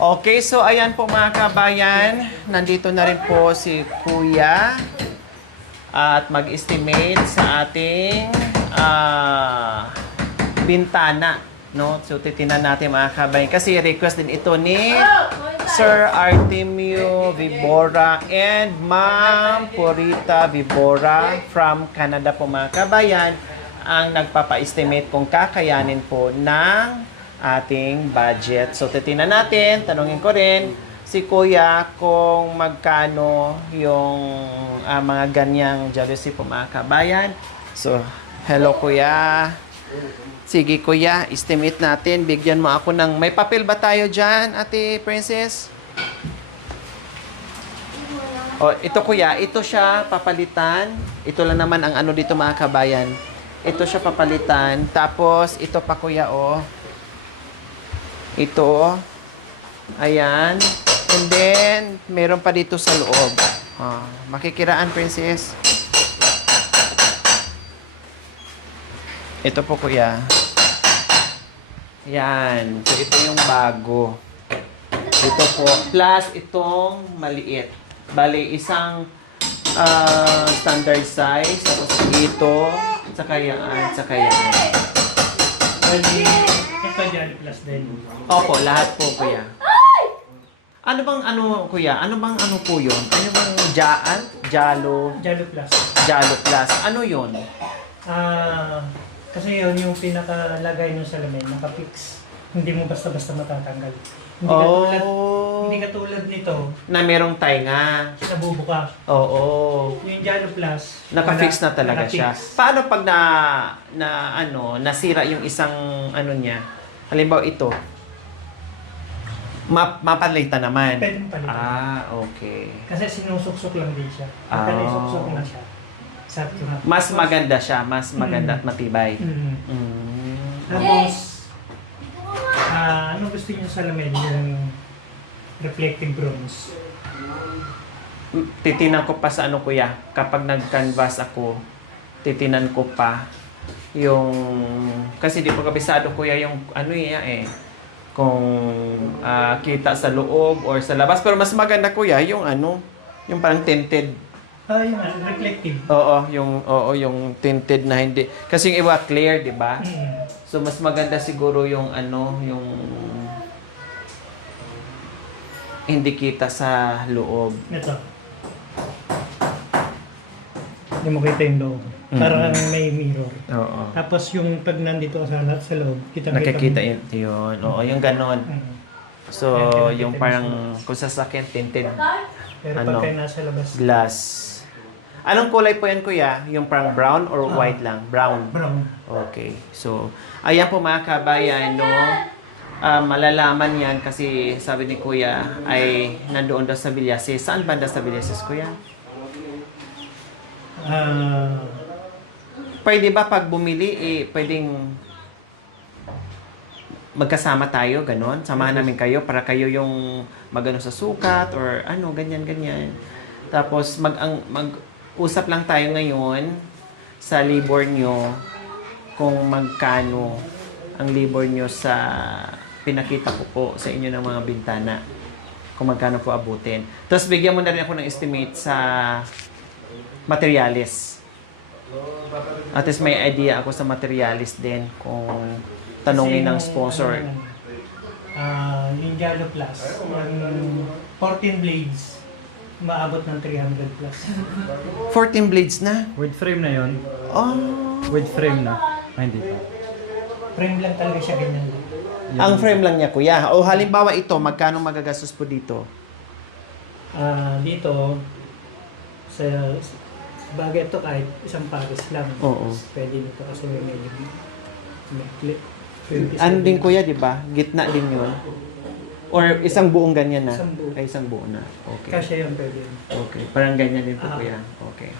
Okay, so ayan po mga kabayan. Nandito na rin po si Kuya at mag-estimate sa ating bintana. No? So titinan natin mga kabayan. Kasi request din ito ni Sir Artemio Vibora and Ma'am Purita Vibora from Canada po mga kabayan ang nagpapa-estimate kung kakayanin po ng ating budget. So, titinan natin, tanungin ko rin si Kuya kung magkano yung mga ganyang jealousy po mga kabayan. So, hello Kuya. Sige Kuya, estimate natin. Bigyan mo ako ng... May papel ba tayo dyan, Ate Princess? O, ito Kuya, ito siya papalitan. Ito lang naman ang ano dito mga kabayan. Ito siya papalitan. Tapos, ito pa Kuya, oh. Ito. Ayan. And then, meron pa dito sa loob. Makikiraan, Princess. Ito po, Kuya. Ayan. So, ito yung bago. Ito po. Plus, itong maliit. Bali, isang standard size. Tapos, ito. Tsaka yan. Tsaka yan. Ito dyan, plus din. Opo, lahat po, Kuya. Ano bang ano, Kuya? Ano bang ano po yun? Ano bang Jalo? Jalo plus. Jalo plus. Ano yun? Kasi yun yung pinakalagay ng salamin, nakapix. Hindi mo basta-basta matatanggal. Hindi katulad nito, Na merong tainga. nabubuka. Oo. Yung Jalo plus, Nakafix na talaga nakafix. siya. Paano pag nasira yung isang ano niya? Halimbawa ito. Mapalitan naman. Pwede mong palitan. Okay. Kasi sinusuksok lang din siya. Ah. Pagka nisuksok na siya. Sakto na. Mas maganda siya. Mas maganda at matibay. Tapos, ano gusto niyo sa salamin? Yung reflective bronze. Titinan ko pa sa ano Kuya. Kapag nag-canvas ako, titinan ko pa yung... Kasi di ko kabisado Kuya yung ano kung kita sa loob or sa labas. Pero mas maganda Kuya yung ano, yung parang tinted. Yung reflective. Yung tinted na hindi. Kasi yung iba clear, di ba? So mas maganda siguro yung ano, yung hindi kita sa loob. Ito. Hindi mo kita yung loob. Parang may mirror. Oo. Tapos yung pag nandito ka sa loob, Nakikita yun. Oo, yung ganon. So, Yan, yung kita parang mo kung sasakyan tinted Pero ano, pagka nasa labas, glass. Anong kulay po yan, Kuya? Yung parang brown or white lang? Brown. brown. Okay. So, ayan po mga kabayan, no? Malalaman yan kasi sabi ni Kuya ay nandoon daw sa Villases. Saan banda sa Villases, Kuya? Pwede ba pag bumili, pwedeng magkasama tayo, ganon? Samahan namin kayo para kayo yung magano sa sukat or ano, ganyan. Tapos mag-usap lang tayo ngayon sa libor nyo kung magkano ang libor nyo sa pinakita ko po sa inyo ng mga bintana. Kung magkano po abutin. Tapos bigyan mo na rin ako ng estimate sa materialis. At least may idea ako sa materialis din kung tanungin ng sponsor. Yung Jalo Plus, yung 14 blades, maabot ng 300 plus. 14 blades na? With frame na yon. Oh. With frame na. Hindi pa. Frame lang talaga siya ganyan. Ang frame lang niya, Kuya. O halimbawa ito, magkano magagastos po dito? Dito, sa bagay ito kahit isang pares lang. Oo. Pwede nito kasi may clip. Ano din, Kuya, di ba? Gitna din yun. Or isang buong ganyan na? Isang buo. Ay, isang buo na. Okay. Kasya yun pwede. Okay. Parang ganyan din po, Kuya. Okay.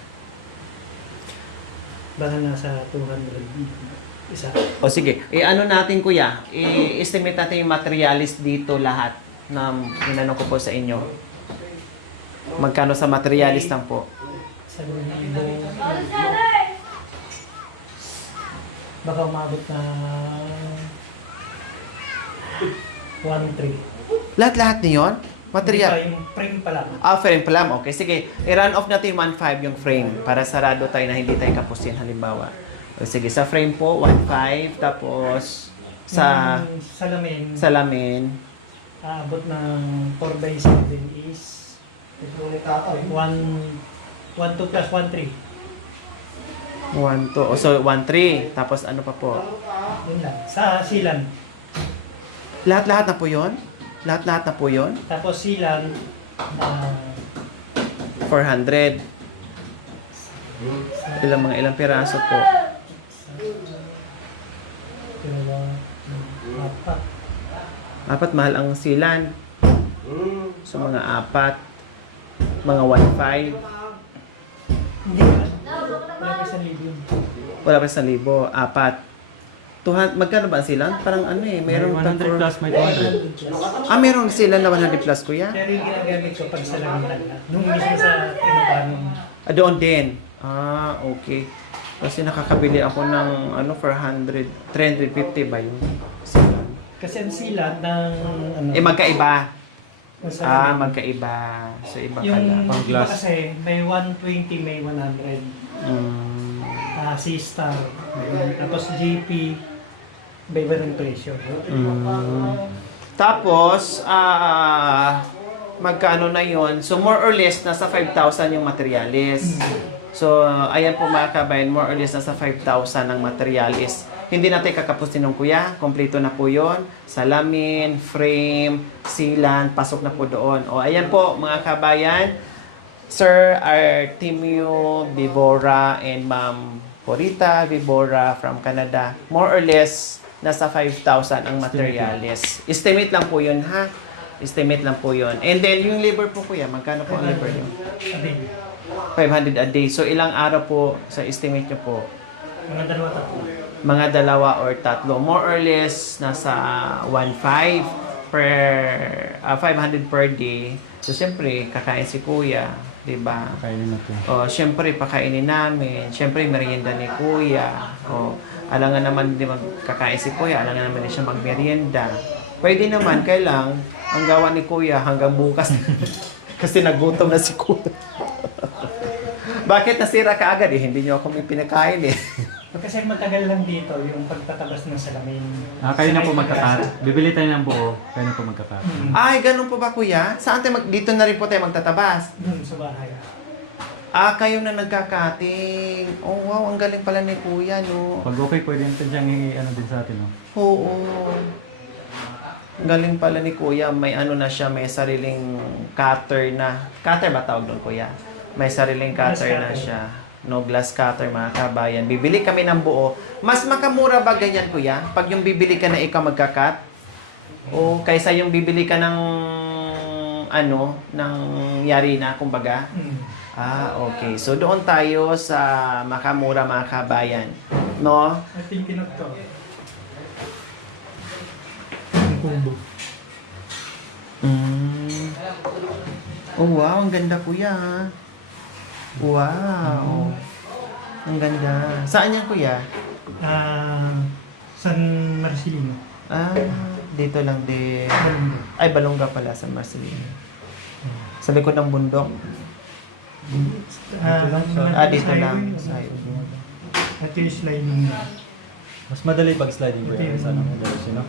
Baka nasa 200 isa. O sige, ano natin Kuya, i-estimate natin yung materialis dito lahat na inano ko po sa inyo. Magkano sa materialis lang po? Sa baka umabot na 1.3. Lahat-lahat niyon? Material? Hindi pa, yung frame pa lang. Frame pa lang. Okay, sige. I-run off natin 1.5 yung frame para sarado tayo na hindi tayo kapusin halimbawa. O, sige, sa frame po, 1.5. Tapos, sa Yung salamin, salamin, aabot ng 4x7 is 1, 2 plus 1, 3. 1, 2. So, 1.3. Tapos, ano pa po? Yun lang. Sa silan. Lahat-lahat na po yun? Lahat-lahat na po yun? Tapos silan, 400. Ilang piraso po? apat. Apat, mahal ang silan. So, mga apat. Mga 1.5. Hindi ba? Wala pa 1,000 yun. Wala pa 1,000. Apat. 200, magkano ba ang silan? Parang ano eh, May mayroong 100 plus, may 200. Meron silan na 100 plus, kuya? Pero yung ginagamit ko pag salamin lang. Nung mismo sa pinupanong. Doon din. Okay. Kasi nakakabili ako ng ano, 350 ba yung silan? Kasi ang silan ng ano, Magkaiba. ng salamin. Magkaiba. So, iba Yung pala. Pang iba glass. kasi may 120, may 100. C-Star. Tapos JP, iba ng presyo. Tapos, magkano na yon? So, more or less, nasa 5,000 yung materialis. So, ayan po mga kabayan, more or less, nasa 5,000 ang materialis. Hindi natin kakapusin ng kuya. Kompleto na po yon. Salamin, frame, silan, pasok na po doon. O, ayan po mga kabayan. Sir Artemio Vibora and Ma'am Purita Vibora from Canada. More or less, nasa 5,000 ang materialis. Estimate lang po yun, ha? Estimate lang po yun. And then, yung labor po, kuya, magkano po ang labor nyo? 500 a day. So, ilang araw po sa estimate nyo po? Mga dalawa tatlo. Mga 2 or 3. More or less, nasa 1.5 per 500 per day. So, siyempre, kakain si kuya. Diba? Kainin na po. Siyempre, pakainin namin. Siyempre, merienda ni kuya. Alangan naman din magkakain si kuya. Alangan naman din siya magmerienda. Pwede naman, kailang ang gawa ni kuya hanggang bukas. Kasi nagutom na si kuya. Bakit nasira ka agad? Hindi niyo ako may pinakain eh. Kasi matagal lang dito yung pagtatabas ng salamin. Kayo na po magkakat. Bibili tayo ng buo. Kayo na po magkakat. Ay, ganun po ba kuya? Saan tayo dito na rin po tayo magtatabas? Dun sa bahay. Kayo na nagkakating. Oh, wow, ang galing pala ni kuya, no? Pag okay, pwede natin siyang i-ano din sa atin, no? Oo. Ang galing pala ni kuya. May ano na siya, may sariling cutter na. Cutter ba tawag doon, kuya? May sariling cutter na siya. No, glass cutter, mga kabayan. Bibili kami ng buo. Mas makamura ba ganyan, kuya? Pag yung bibili ka na ikaw magkakat? O kaysa yung bibili ka ng ano, ng yari na, kumbaga? Okay. So, doon tayo sa makamura, mga kabayan. No? I think pinag to. Yung combo. Oh, wow. Ang ganda, kuya. Wow. Ang ganda. Saan yan, kuya? San Marcelino. Dito lang din. Ay, Balonga pala sa Marcelino. Sa likod ng bundok. Dito lang. Sa Ito yung sliding. Mas madali pag sliding po yan. Sana mo gawin, no?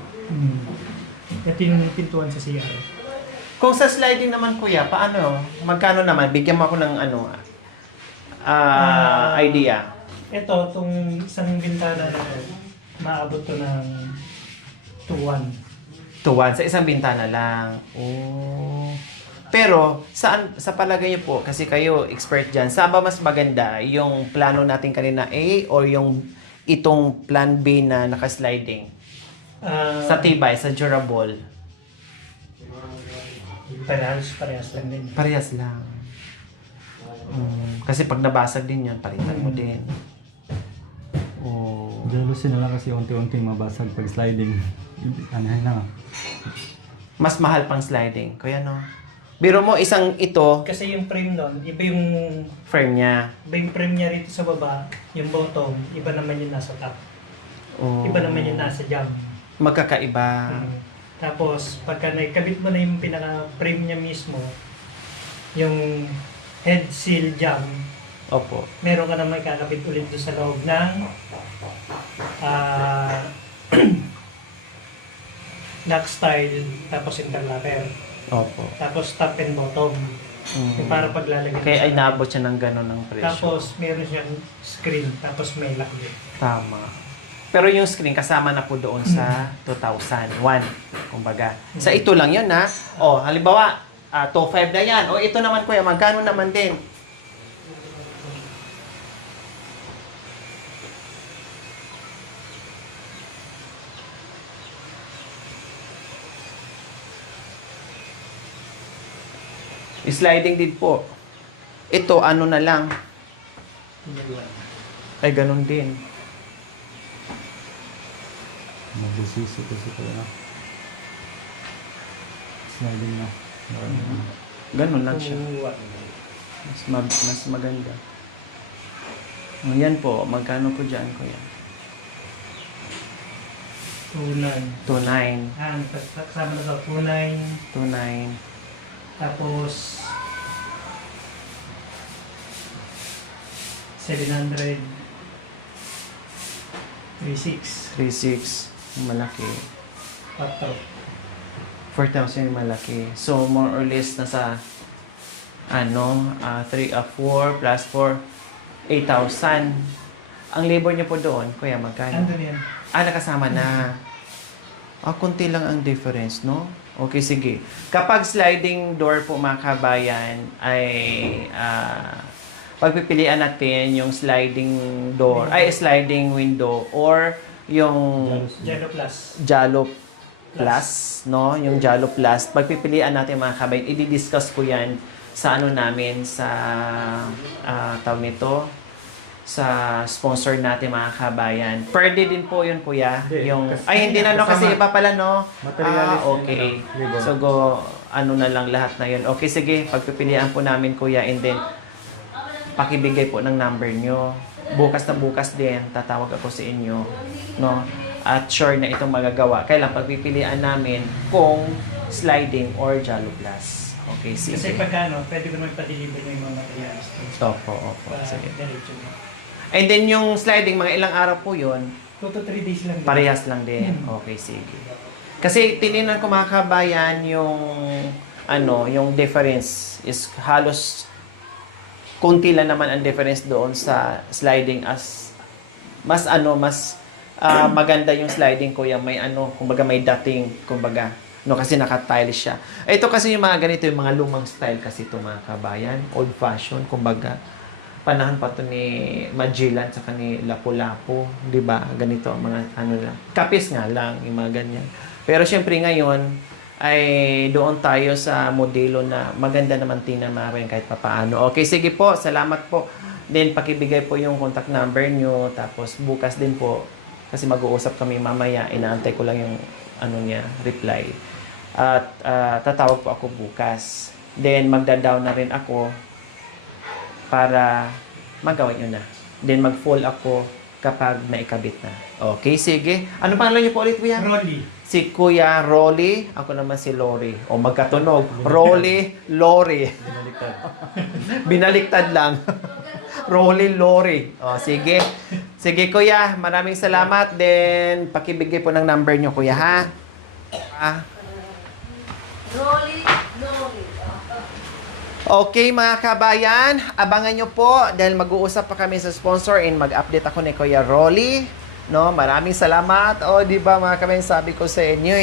Ito yung pintuan sa CR. Kung sa sliding naman, kuya, paano? Magkano naman? Bigyan mo ako ng ano, idea. Ito, itong isang bintana na ito, maabot to ng 2-1. Tuwan, sa isang bintana lang. Pero, saan, sa palagay niyo po, kasi kayo expert dyan, saan ba mas maganda? Yung plano natin kanina A or yung itong plan B na naka-sliding? Sa tibay, sa durable? Parehas lang din. Parehas lang. Kasi pag nabasag din yan, palitan mo din. Jealousy na lang kasi unti-unti mabasag pag sliding. Anahin na nga. Mas mahal pang sliding. Kaya no? Biro mo, isang ito, Kasi yung frame nun, iba yung frame niya rito sa baba, yung bottom, iba naman yung nasa top. Iba naman yung nasa jam. magkakaiba. Tapos, pagka naikabit mo na yung pinaka-frame niya mismo, yung head seal jam, Opo. meron ka na may kakabit ulit doon sa loob ng lock style, tapos interlocker. Opo. Tapos top and bottom. Yung para paglalagay. Kaya ay sa- nabot siya ng gano'n ng presyo. Tapos, meron siyang screen, tapos may lock din. Tama. Pero yung screen kasama na po doon sa 2001. Kumbaga. Sa ito lang yun ha. O, halimbawa, 2.5 na yan. O, ito naman kuya, magkano naman din? Sliding din po. Ito, ano na lang. Ay, ganun din. Magbusisi kasi ko na. Sliding na. Ganun lang siya. Mas maganda. Yan po, magkano po dyan, kuya? 2.9. 2.9. Kasama na to, 2.9. 2.9. Tapos 700 36 3.6. Malaki. 4 4,000 yung malaki. So, more or less nasa 4 plus 4, 8,000. Ang labor niyo po doon, kuya, magkano? Andun yan. Nakasama na. Kunti lang ang difference, no? Okay, sige. Kapag sliding door po mga kabayan, ay pagpipilian natin yung sliding door, sliding window, or yung Jello Plus. Jalo Plus, no? Yung Jalo Plus. Pagpipilian natin mga kabayan, i-discuss ko yan sa ano namin, sa tawag nito, sa sponsor natin mga kabayan. Per day din po yun, kuya. Hindi. Yung, Kasi- hindi na, no? Kasi kasama. iba pala, no? Materialis Okay. yun, ribbon. So, ano na lang lahat na yun. Okay, sige. Pagpipilian po namin, kuya. And then, pakibigay po ng number nyo. Bukas na bukas din, tatawag ako sa inyo. No? At sure na itong magagawa. Kailan pagpipilian namin kung sliding or Jalo Plus. Okay, Kasi sige. pagka pwede ko naman pa-deliver yung mga materials. Opo. Para Sige. diretso na. And then yung sliding, mga ilang araw po yun, 2 to 3 days lang. din. parehas lang din. Okay, sige. Kasi tininan ko mga kabayan yung difference is halos konti lang naman ang difference doon sa sliding as mas maganda yung sliding ko yung may kumbaga may dating kumbaga no kasi naka-tile siya. Ito kasi yung mga ganito yung mga lumang style kasi ito mga kabayan, old fashion kumbaga. Panahon pa to ni Magellan sa ni Lapu-Lapu, 'di ba? Ganito ang mga lang. Kapis nga lang yung mga ganyan. Pero syempre ngayon ay doon tayo sa modelo na maganda naman tingnan mga kabayan kahit papaano. Okay, sige po. Salamat po. Then pakibigay po yung contact number nyo tapos bukas din po kasi mag-uusap kami mamaya. Inaantay ko lang yung reply. At tatawag po ako bukas. Then magda-down na rin ako para magawa nyo na. Then mag-fall ako kapag naikabit na. Okay, sige. Ano pangalan niyo po ulit, kuya? Rolly. Si Kuya Rolly. Ako naman si Lori. O magkatunog. Rolly, Lori. Binaliktad lang. Rolly, Lori. O, sige. Sige, kuya. Maraming salamat. Then, pakibigay po ng number nyo, kuya, ha? Rolly. Okay mga kabayan, abangan nyo po dahil mag-uusap pa kami sa sponsor and mag-update ako ni Kuya Rolly. No, maraming salamat. O, di ba mga kabayan, sabi ko sa inyo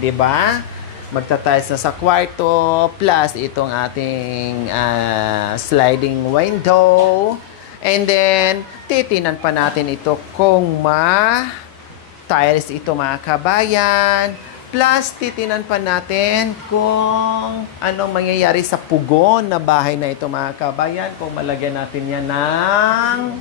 di ba? Magtatiles na sa kwarto plus itong ating sliding window. And then, titinan pa natin ito kung tiles ito mga kabayan. Plus, titinan pa natin kung anong mangyayari sa pugon na bahay na ito mga kabayan. Kung malagyan natin yan ng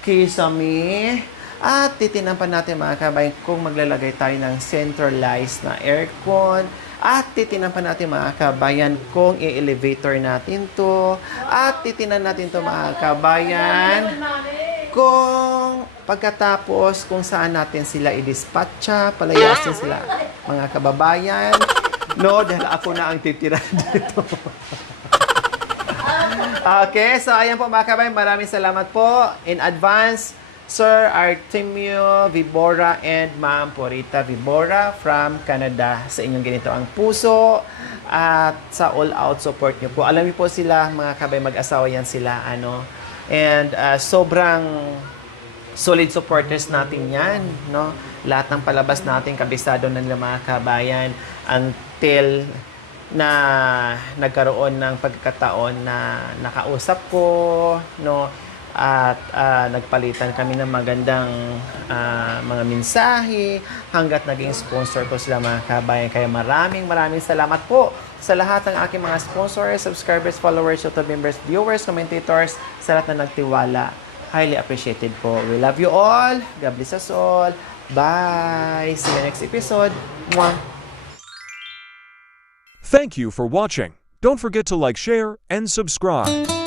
kisame. At titinan pa natin mga kabayan kung maglalagay tayo ng centralized na aircon. At titinan pa natin mga kabayan kung i-elevator natin to. At titinan natin to mga kabayan kung pagkatapos kung saan natin sila i-dispatcha, palayasin sila mga kababayan. No, dahil ako na ang titira dito. Okay, so ayan po mga kababayan, maraming salamat po in advance, Sir Artemio Vibora and Ma'am Purita Vibora from Canada, sa inyong ganito ang puso at sa all-out support niyo po. Alam niyo po sila, mga kababayan, mag-asawa yan sila, and sobrang solid supporters natin yan, no? Lahat ng palabas natin, kabisado ng mga kabayan until na nagkaroon ng pagkakataon na nakausap ko, no? At nagpalitan kami ng magandang mga mensahe hanggat naging sponsor ko sila, mga kabayan. Kaya maraming salamat po sa lahat ng aking mga sponsors, subscribers, followers, YouTube members, viewers, commentators, sa lahat na nagtiwala. Highly appreciated po. We love you all. God bless us all. Bye! See you next episode. Mwah! Thank you for watching. Don't forget to like, share, and subscribe.